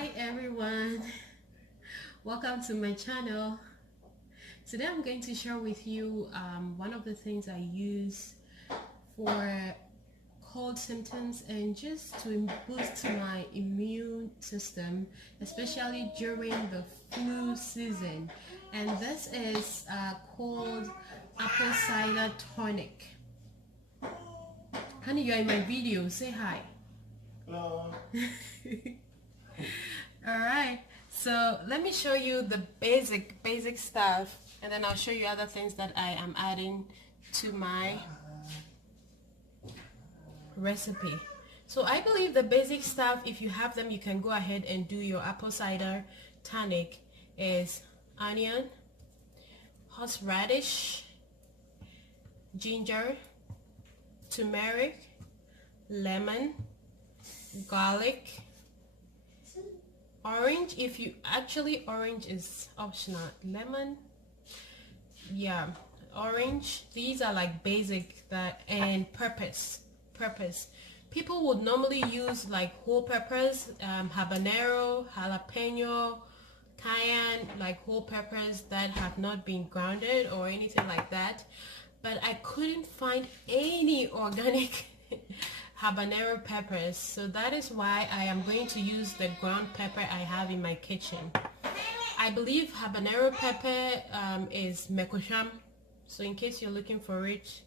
Hi everyone, welcome to my channel. Today I'm going to share with you one of the things I use for cold symptoms and just to boost my immune system, especially during the flu season. And this is called apple cider tonic. Honey, you're in my video, say hi. Hello. Alright, so let me show you the basic stuff, and then I'll show you other things that I am adding to my recipe. So I believe the basic stuff, if you have them, you can go ahead and do your apple cider tonic, is onion, horseradish, ginger, turmeric, lemon, garlic, orange. If you actually, orange is optional, lemon, yeah, orange. These are like basic, that, and peppers. People would normally use like whole peppers, habanero, jalapeno, cayenne, like whole peppers that have not been grounded or anything like that, but I couldn't find any organic habanero peppers, so that is why I am going to use the ground pepper I have in my kitchen. I believe habanero pepper is mekoham, so in case you're looking for it,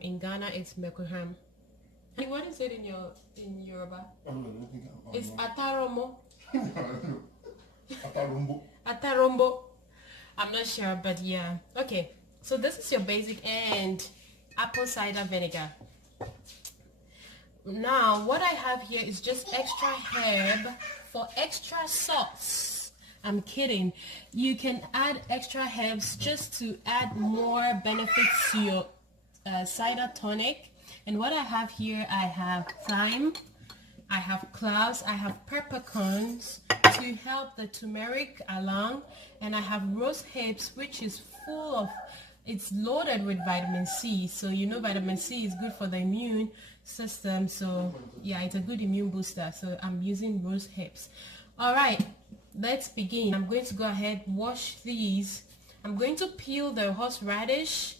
in Ghana it's mekoham. What is it in Yoruba? It's ataromo. Atarombo. I'm not sure, but yeah. Okay, so this is your basic, and apple cider vinegar. Now what I have here is just extra herb for extra sauce. I'm kidding. You can add extra herbs just to add more benefits to your cider tonic. And what I have here, I have thyme, I have cloves, I have peppercorns to help the turmeric along, and I have rose hips, which is full of, it's loaded with vitamin C. So you know vitamin C is good for the immune system, so yeah, it's a good immune booster. So I'm using rose hips. All right, let's begin. I'm going to go ahead, wash these. I'm going to peel the horseradish.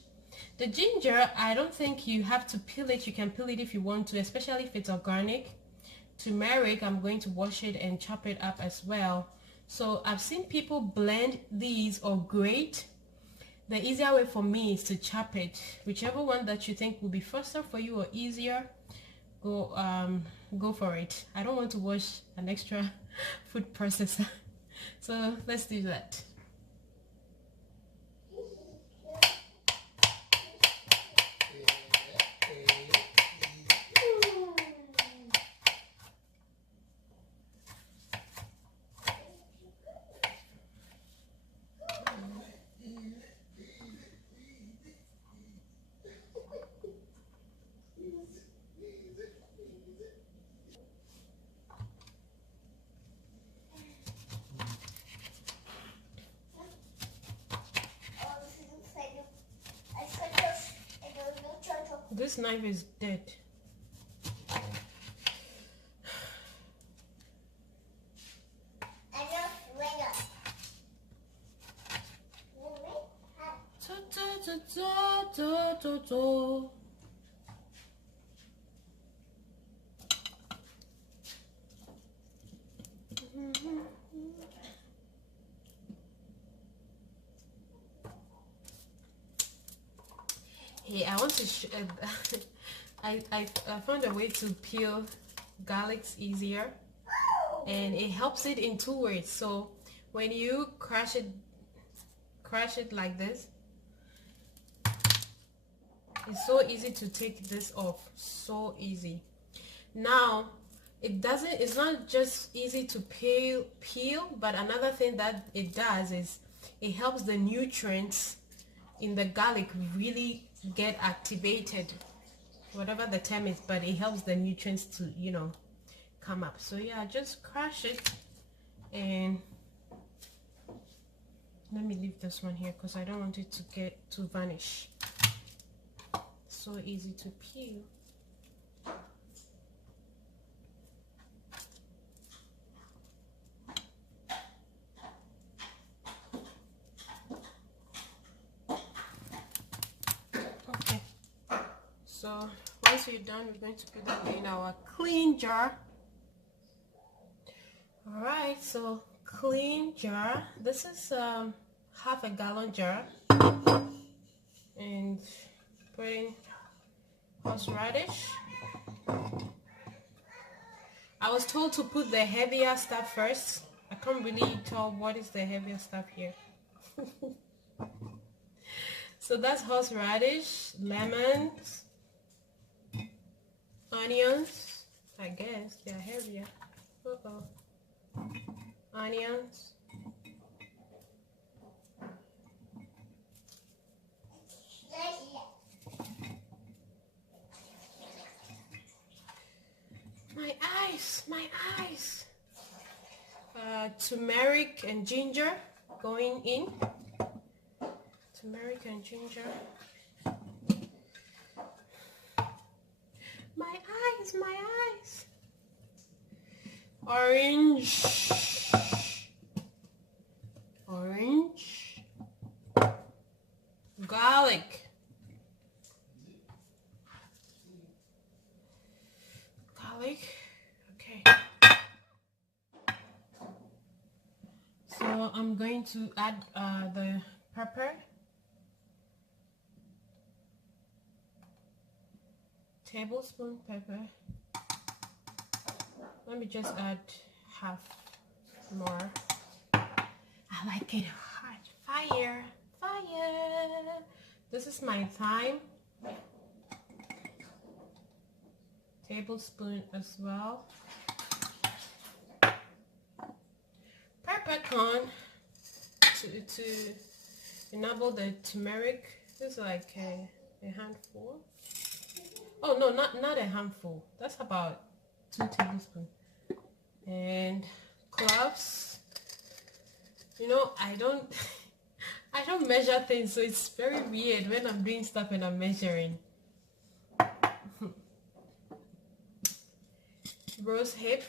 The ginger, I don't think you have to peel it. You can peel it if you want to, especially if it's organic. Turmeric, I'm going to wash it and chop it up as well. So I've seen people blend these or grate. The easier way for me is to chop it. Whichever one that you think will be faster for you or easier, go for it. I don't want to wash an extra food processor. So let's do that. This knife is dead. Hey, I want to I found a way to peel garlics easier, and it helps it in two ways. So when you crush it like this, it's so easy to take this off, so easy. Now it's not just easy to peel, but another thing that it does is it helps the nutrients in the garlic really get activated, whatever the term is, but it helps the nutrients to, you know, come up. So yeah, just crush it, and let me leave this one here because I don't want it to vanish. So easy to peel. you're done, we're going to put them in our clean jar. All right, so clean jar. This is half a gallon jar, and putting horseradish. I was told to put the heavier stuff first. I can't really tell what is the heavier stuff here. So that's horseradish, lemons, onions. I guess they're heavier. Onions. My eyes, my eyes. Turmeric and ginger going in. Turmeric and ginger. My eyes, my eyes. Orange. Orange. Garlic. Garlic. Okay. So I'm going to add the pepper. Tablespoon pepper. Let me just add half more. I like it hot. Fire, fire. This is my thyme. Tablespoon as well. Peppercorn to enable the turmeric. This is like a handful. Oh no, not a handful. That's about 2 tablespoons. And cloves. You know, I don't measure things, so it's very weird when I'm doing stuff and I'm measuring. Rose hip.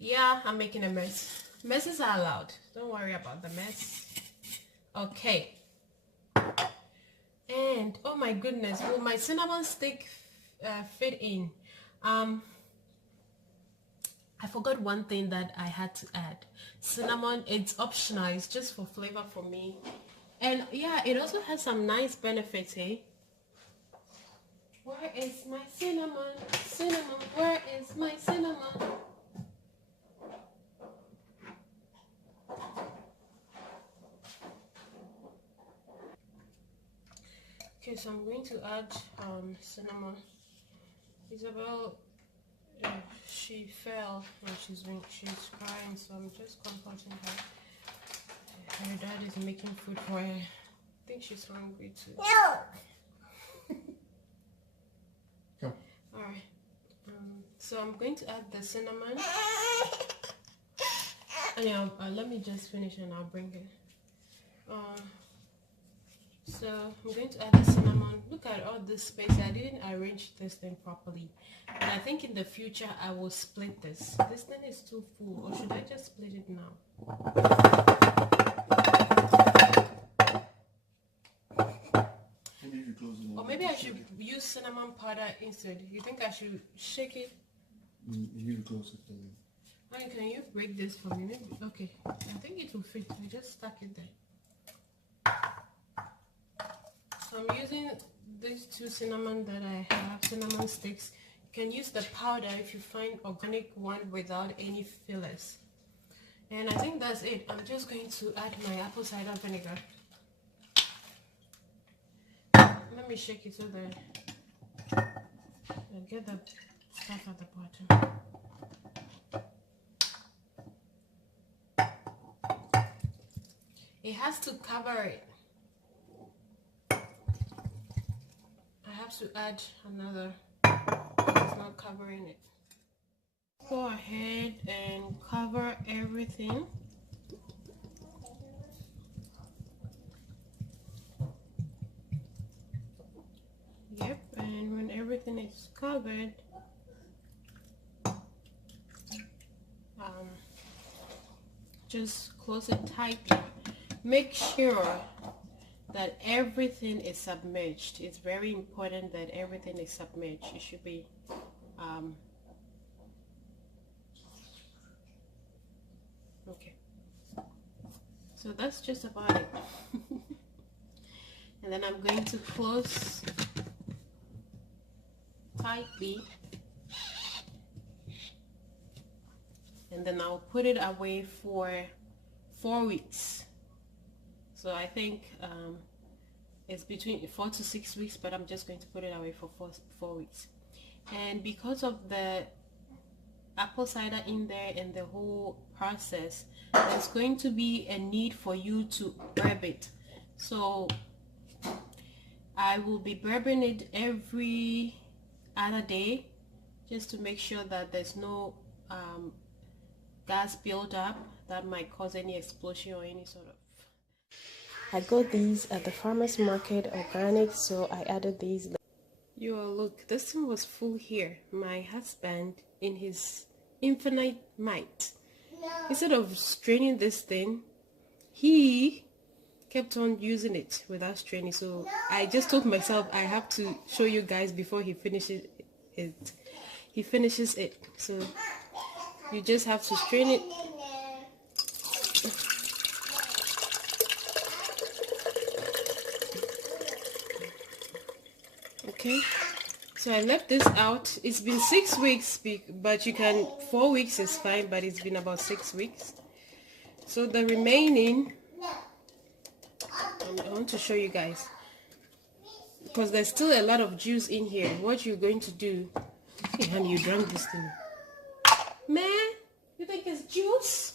Yeah, I'm making a mess. Messes are allowed. Don't worry about the mess. Okay. And oh my goodness, will my cinnamon stick fit in? I forgot one thing that I had to add. Cinnamon, it's optional. It's just for flavor for me. And yeah, it also has some nice benefits, eh? Where is my cinnamon? Cinnamon, where is my cinnamon? Okay, so I'm going to add cinnamon. Isabel, she fell when she's crying, so I'm just comforting her. Her dad is making food for her. I think she's hungry too. No. Come. All right. So I'm going to add the cinnamon. Yeah, let me just finish and I'll bring it. So I'm going to add the cinnamon. Look at all this space. I didn't arrange this thing properly. But I think in the future I will split this. This thing is too full. Or should I just split it now? Or maybe I should use cinnamon powder instead. You think I should shake it? You need to close it. Honey, can you break this for me? Maybe. Okay. I think it will fit. I just stuck it there. So I'm using these 2 cinnamon that I have, cinnamon sticks. You can use the powder if you find organic one without any fillers. And I think that's it. I'm just going to add my apple cider vinegar. Let me shake it so that I get the stuff at the bottom. It has to cover it. I have to add another. It's not covering it. Go ahead and cover everything. Yep, and when everything is covered, just close it tightly. Make sure that everything is submerged. It's very important that everything is submerged. It should be okay. So that's just about it. And then I'm going to close tightly, and then I'll put it away for 4 weeks. So I think it's between 4 to 6 weeks, but I'm just going to put it away for 4 weeks. And because of the apple cider in there and the whole process, there's going to be a need for you to herb it. So I will be bourbon it every other day, just to make sure that there's no gas buildup that might cause any explosion or any sort of. I got these at the farmer's market, organic, so I added these. Yo, look, this one was full here. My husband, in his infinite might, instead of straining this thing, he kept on using it without straining. So I just told myself I have to show you guys before he finishes it. He finishes it, so you just have to strain it. Okay, so I left this out. It's been 6 weeks, but you can 4 weeks is fine, but it's been about 6 weeks. So the remaining, I want to show you guys, because there's still a lot of juice in here. What you're going to do, hey honey, you drank this thing, man, you think it's juice?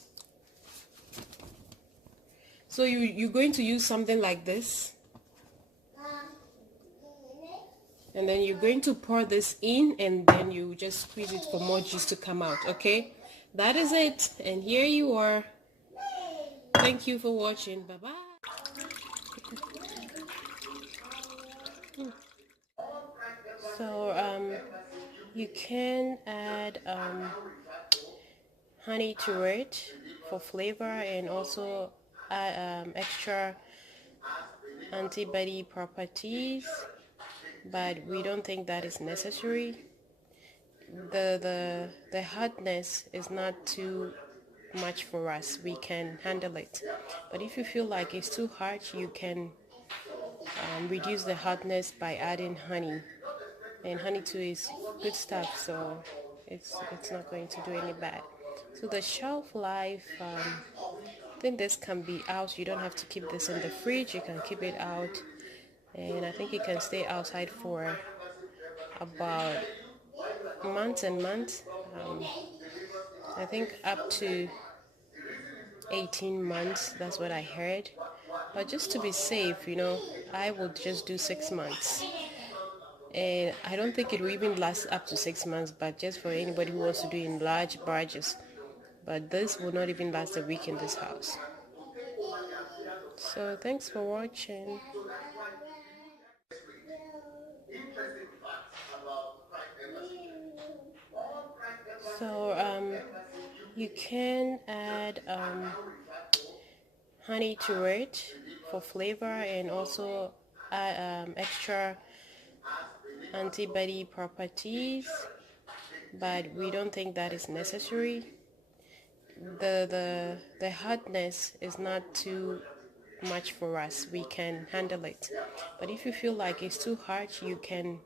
So you're going to use something like this, and then you're going to pour this in, and then you just squeeze it for more juice to come out. Okay, that is it, and here you are. Thank you for watching. Bye bye. So you can add honey to it for flavor, and also add extra antibody properties, but we don't think that is necessary. The hardness is not too much for us. We can handle it, but if you feel like it's too hard, you can reduce the hardness by adding honey, and honey too is good stuff, so it's not going to do any bad. So the shelf life, I think this can be out. You don't have to keep this in the fridge, you can keep it out, and I think it can stay outside for about months and months. I think up to 18 months, that's what I heard. But just to be safe, I would just do 6 months. And I don't think it will even last up to 6 months, but just for anybody who wants to do in large barges. But this will not even last a week in this house. So thanks for watching. So you can add honey to it for flavor, and also add extra antibody properties, but we don't think that is necessary. The hardness is not too much for us. We can handle it, but if you feel like it's too hard, you can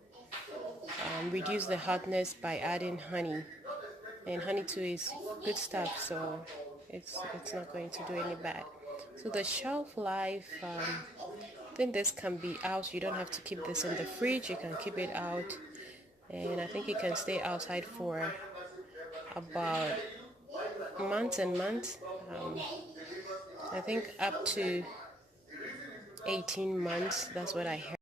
reduce the hardness by adding honey, and honey too is good stuff, so it's not going to do any bad. So the shelf life, I think this can be out. You don't have to keep this in the fridge, you can keep it out, and I think it can stay outside for about months and months. I think up to 18 months, that's what I heard.